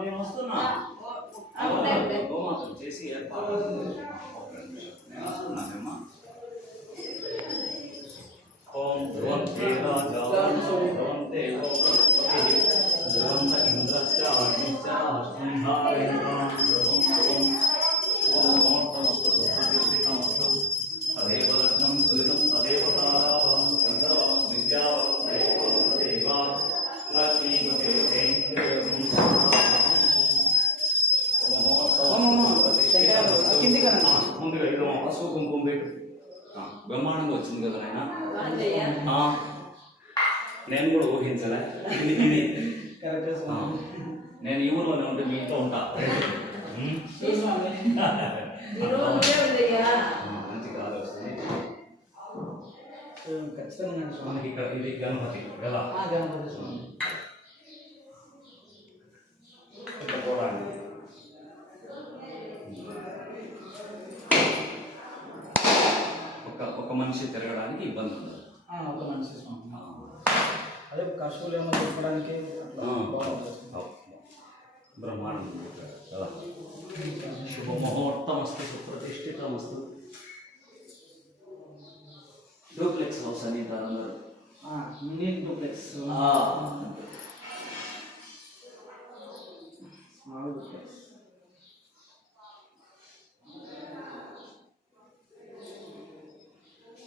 నేను వస్తున్నా గోమాతం చేసి ఏర్పాటు నేను వస్తున్నానమ్మా. ఓం ధ్రువంతే రాజా ధ్రువంతే లోకపతిః ధ్రువంత ఇంద్రశ్చ అగ్నిశ్చ అశ్వంధారేణాం ధ్రువం ధ్రువం శుభముహూర్తమస్తు సుప్రతిష్ఠితమస్తు తదేవ లగ్నం సుదినం తదేవ తారాబలం చంద్రబలం విద్యాబలం తదేవ లక్ష్మీపతే ముందుగా ఇదో పసుపు కుంకుమ పెట్టు. బ్రహ్మాండంగా వచ్చింది కదా నాయన. నేను కూడా ఊహించలే ఇది నేను ఈ ఊర్లోనే ఉంటే మీ ఇంట్లో ఉంటా. మంచి కాదు వస్తుంది మనకి ఇక్కడ. ఇది గణపతి కదా, ఇక్కడ కూడా ఒక మనిషి తిరగడానికి ఇబ్బంది ఉండదు. ఒక మనిషి అదే కష్టలు ఏమో చెప్పడానికి బ్రహ్మాండం కదా. శుభముహూర్తమస్తు సుప్రతిష్ఠితమస్తు. డూప్లెక్స్ హౌస్ అని అందరూ మినీ డూప్లెక్స్, స్మాల్ డూప్లెక్స్.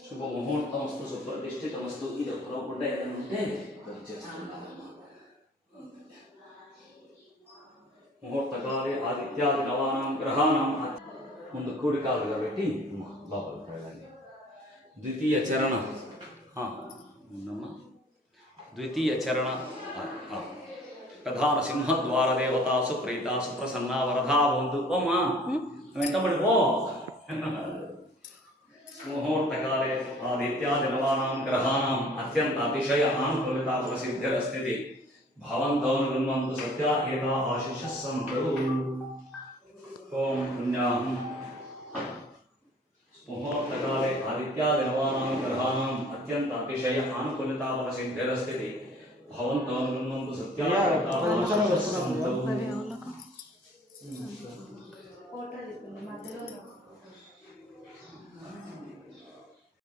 శుభముహూర్తమస్తు సుప్రతిష్ఠితమస్తు. ఇది ఒక రూపంటే ఏదైనా ఉంటే చేసుకుంటామమ్మా. ముహూర్తకాలే ఆదిత్యాది నవానాం గ్రహాణం. ముందు కూడికాలుగా పెట్టి లోపలికి వెళ్ళండి. ద్వితీయ చరణ ఉందమ్మా. ద్వితీయ చరణ ప్రధాన సింహద్వార దేవత సుప్రీత సుప్రసన్న వరదా బొందు. ఓమ్మా వెంటబడి పో. ముహూర్తకాలే ఆదిత్యాది నవానాం గ్రహాణం అత్యంత అతిశయ ఆనుకూలిత ప్రసిద్ధిరస్తి భవంతో గృహ్ణంతు సత్యా ఏతా ఆశిషః సంతు. ఓం పుణ్యాం ముహూర్తకాలే ఆదిత్యాది నవానాం గ్రహాణం అత్యంత అతిశయ ఆనుకూలిత ప్రసిద్ధిరస్తి భవంతో గృహ్ణంతు సత్యా ఏతా ఆశిషః సంతు.